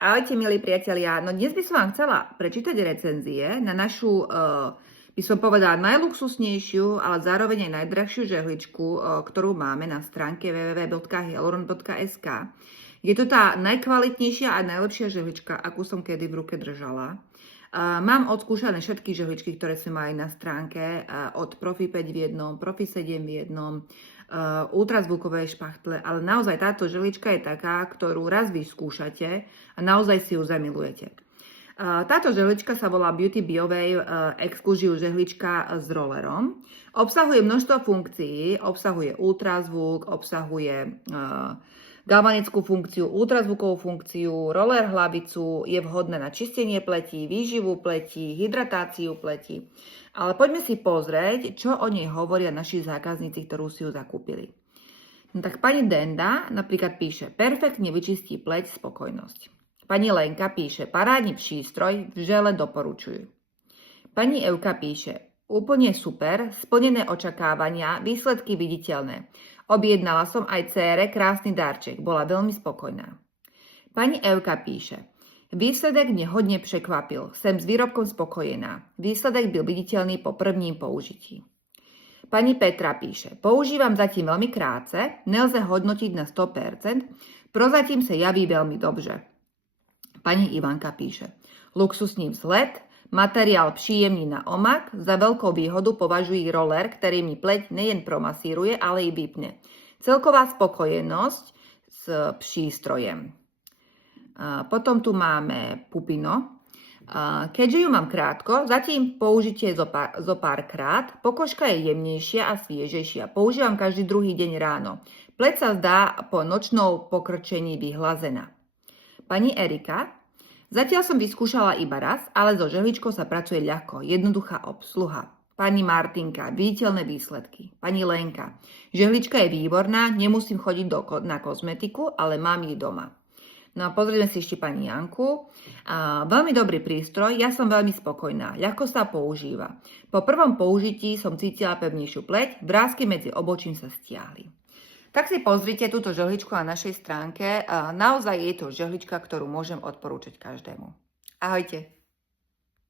Ahojte, milí priatelia. No dnes by som vám chcela prečítať recenzie na našu, by som povedala, najluxusnejšiu, ale zároveň aj najdrahšiu žehličku, ktorú máme na stránke www.hyaluron.sk. Je to tá najkvalitnejšia a najlepšia žehlička, akú som kedy v ruke držala. Mám odskúšané všetky žehličky, ktoré sme mali na stránke, od Profi 5 v jednom, Profi 7 v jednom, ultrazvukové špachtle, ale naozaj táto žehlička je taká, ktorú raz vyskúšate a naozaj si ju zamilujete. Táto žehlička sa volá Beauty BioWave Exclusive žehlička s rollerom. Obsahuje množstvo funkcií, obsahuje ultrazvuk, obsahuje galvanickú funkciu, ultrazvukovú funkciu, roller hlavicu, je vhodné na čistenie pleti, výživu pleti, hydratáciu pleti. Ale poďme si pozrieť, čo o nej hovoria naši zákazníci, ktorú si ju zakúpili. No tak pani Denda napríklad píše, perfektne vyčistí pleť, spokojnosť. Pani Lenka píše, parádny přístroj, v žele doporučujú. Pani Evka píše, úplne super, splnené očakávania, výsledky viditeľné. Objednala som aj dcére krásny darček, bola veľmi spokojná. Pani Evka píše, výsledek mne hodne překvapil, som s výrobkom spokojená. Výsledek byl viditeľný po prvním použití. Pani Petra píše, používam zatím veľmi krátce, nelze hodnotiť na 100%, prozatím sa javí veľmi dobře. Pani Ivanka píše, luxusný vzhled, materiál příjemný na omak, za veľkou výhodu považují roller, ktorý mi pleť nejen promasíruje, ale i vypne. Celková spokojenosť s přístrojem. Potom tu máme pupino. Keďže ju mám krátko, zatím použitie zo párkrát, pokožka je jemnejšia a sviežejšia. Používam každý druhý deň ráno. Pleť sa zdá po nočnou pokrčení vyhlazená. Pani Erika, zatiaľ som vyskúšala iba raz, ale so žehličkou sa pracuje ľahko, jednoduchá obsluha. Pani Martinka, viditeľné výsledky. Pani Lenka, žehlička je výborná, nemusím chodiť na kozmetiku, ale mám ju doma. No a pozrieme si ešte pani Janku. Veľmi dobrý prístroj, ja som veľmi spokojná, ľahko sa používa. Po prvom použití som cítila pevnejšiu pleť, vrásky medzi obočím sa stiahli. Tak si pozrite túto žehličku na našej stránke. Naozaj je to žehlička, ktorú môžem odporúčať každému. Ahojte.